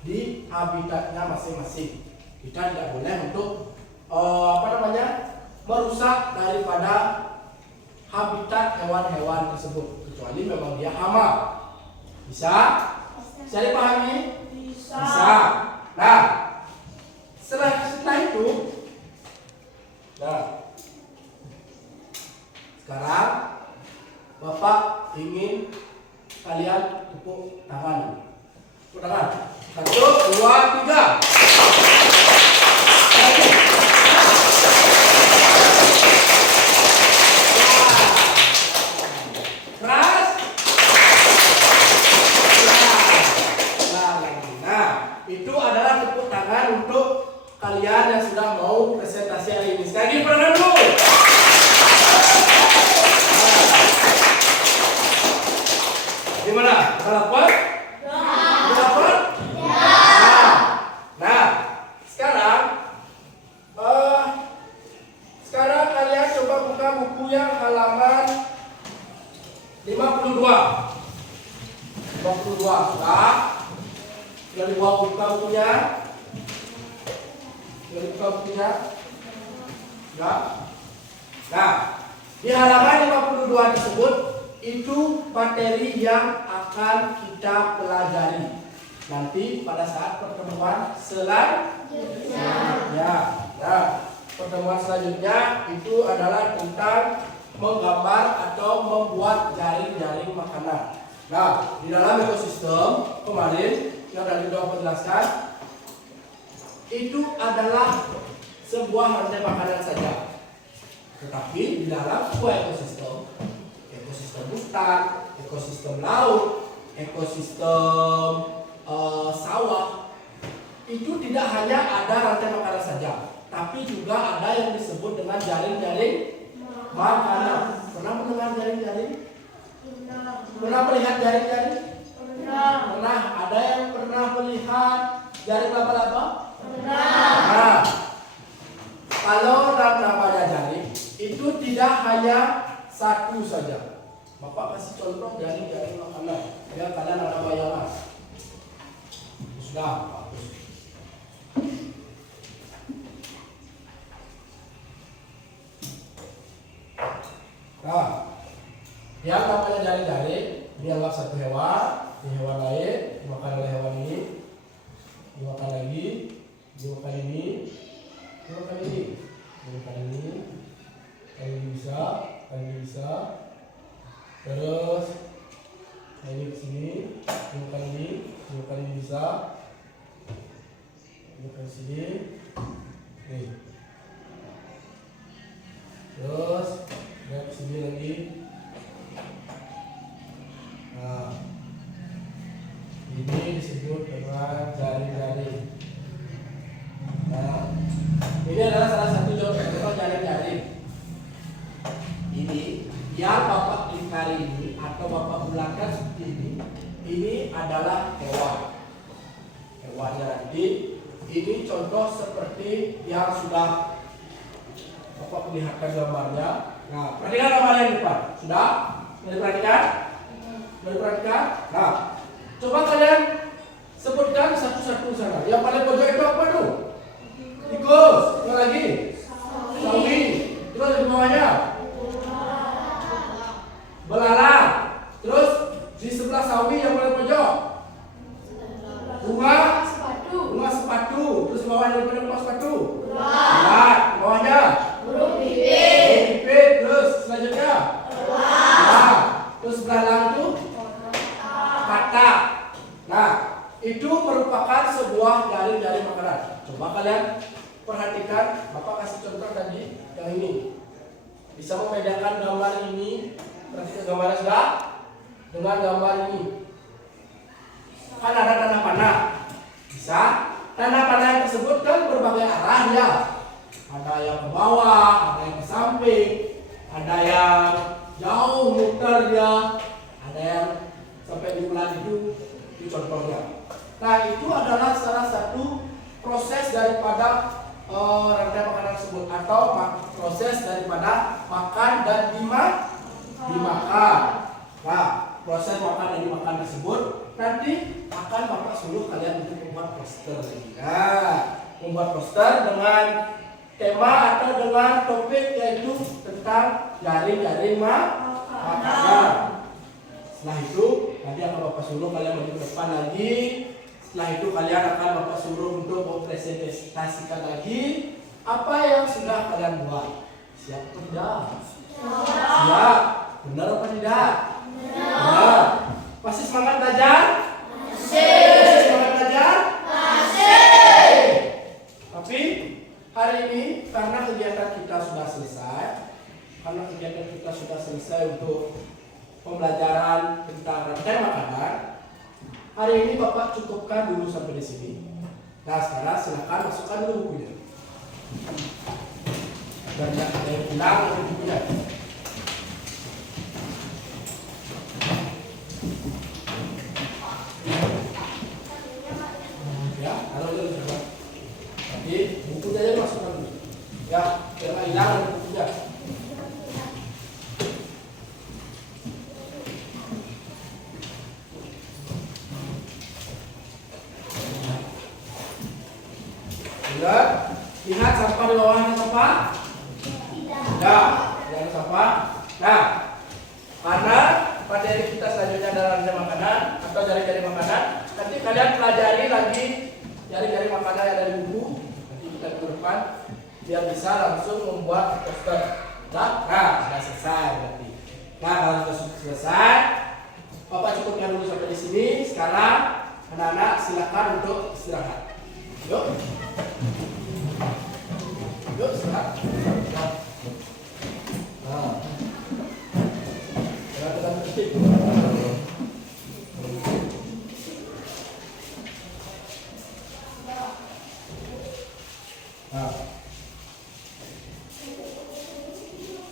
di habitatnya masing-masing. Kita tidak boleh untuk merusak daripada habitat hewan-hewan tersebut kecuali memang dia hama. Bisa? Bisa dipahami? Bisa. Nah, setelah itu, sekarang Bapak ingin kalian tepuk tangan. Tepuk tangan. 1, 2, 3. Keras. Nah, itu adalah tepuk tangan untuk kalian yang sudah mau presentasi hari ini. Sekali lagi tangan dulu. Gimana? Dapat? Dapat? Nah, sekarang kalian coba buka buku yang halaman 52. 52. Sudah dibawa buka bukunya? Sudah dibuka bukunya? Sudah? Nah, di halaman 52 tersebut itu materi yang akan kita pelajari nanti pada saat pertemuan selanjutnya. Nah, pertemuan selanjutnya itu adalah tentang menggambar atau membuat jaring-jaring makanan. Nah, di dalam ekosistem kemarin yang tadi sudah menjelaskan itu adalah sebuah rantai makanan saja. Tetapi di dalam sebuah ekosistem hutan, ekosistem laut, ekosistem sawah, itu tidak hanya ada rantai makanan saja, tapi juga ada yang disebut dengan jaring-jaring makanan. Pernah mendengar jaring-jaring? Pernah melihat jaring-jaring? Pernah. Ada yang pernah melihat jaring laba-laba? Nah, kalau namanya jaring itu tidak hanya satu saja. Bapak kasih contoh jaring-jaring makanan biar kalian ada bayangan. Sudah, bagus. Nah, yang namanya jaring-jaring dianggap satu hewan, di hewan lain dimakan oleh hewan ini, dimakan lagi, dimakan ini, dimakan ini, dimakan ini, ini bisa, ini bisa. Terus ini ke sini, dimakan ini bisa, dimakan sini, nih. Terus ke sini lagi. Nah, ini disebut dengan jaring-jaring. Nah, ini adalah salah satu contoh jaring-jaring. Ini yang Bapak lingkari ini atau Bapak bulatkan seperti ini adalah hewan. Hewannya nanti ini contoh seperti yang sudah Bapak perlihatkan gambarnya. Nah, perhatikan gambar yang depan. Sudah diperhatikan? Sudah diperhatikan? Nah, coba kalian sebutkan satu-satu sana. Yang paling pojok itu apa tuh? Tikus. Yang lagi? Sawi. Terus di bawahnya? Belalang. Terus di sebelah sawi yang paling pojok? Bunga sepatu. Terus bawahnya bunga sepatu? Bulat. Bawahnya? Burung pipit. Terus selanjutnya? Nah, terus belalang itu? Katak. Nah, itu merupakan sebuah jaring-jaring makanan. Coba kalian perhatikan, Bapak kasih contoh tadi yang ini. Bisa membedakan gambar ini, perhatikan gambarnya sudah, dengan gambar ini. Kan ada tanah panah. Bisa? Tanah panah yang tersebut kan berbagai arah ya. Ada yang ke bawah, ada yang ke samping, ada yang jauh muter ya, ada yang sampai di bulan itu contohnya. Nah, itu adalah salah satu proses daripada rantai makanan tersebut atau proses daripada makan dan dimakan. Nah, proses makan dan dimakan tersebut nanti akan Bapak suruh kalian untuk membuat poster. Nah, membuat poster dengan tema atau dengan topik yaitu tentang jaring-jaring makanan. Setelah itu nanti akan Bapak suruh kalian maju ke depan lagi. Setelah itu kalian akan Bapak suruh untuk mempresentasikan lagi apa yang sudah kalian buat. Siap atau tidak? Siap. Benar apa tidak? Benar. Masih semangat belajar? Masih semangat belajar? Tapi hari ini karena kegiatan kita sudah selesai, untuk pembelajaran tentang rantai makanan. Hari ini Bapak cukupkan dulu sampai di sini. Nah, sekarang silakan masukkan dulu bukunya. Dan yang ada yang hilang bukunya. Ya, kalau itu sudah. Jadi bukunya aja masukkan dulu. Ya, jangan hilang bukunya. Lihat sampah di bawahnya sampah? Tidak, jangan sampah. Nah, karena materi kita selanjutnya adalah rantai makanan atau jaring-jaring makanan. Nanti kalian pelajari lagi jaring-jaring makanan yang ada di buku. Nanti kita ke depan biar bisa langsung membuat poster. Nah, sudah selesai berarti. Nah, kalau sudah selesai, Bapak cukupkan dulu sampai di sini. Sekarang anak-anak silakan untuk istirahat. Yuk. Yuk, istirahat.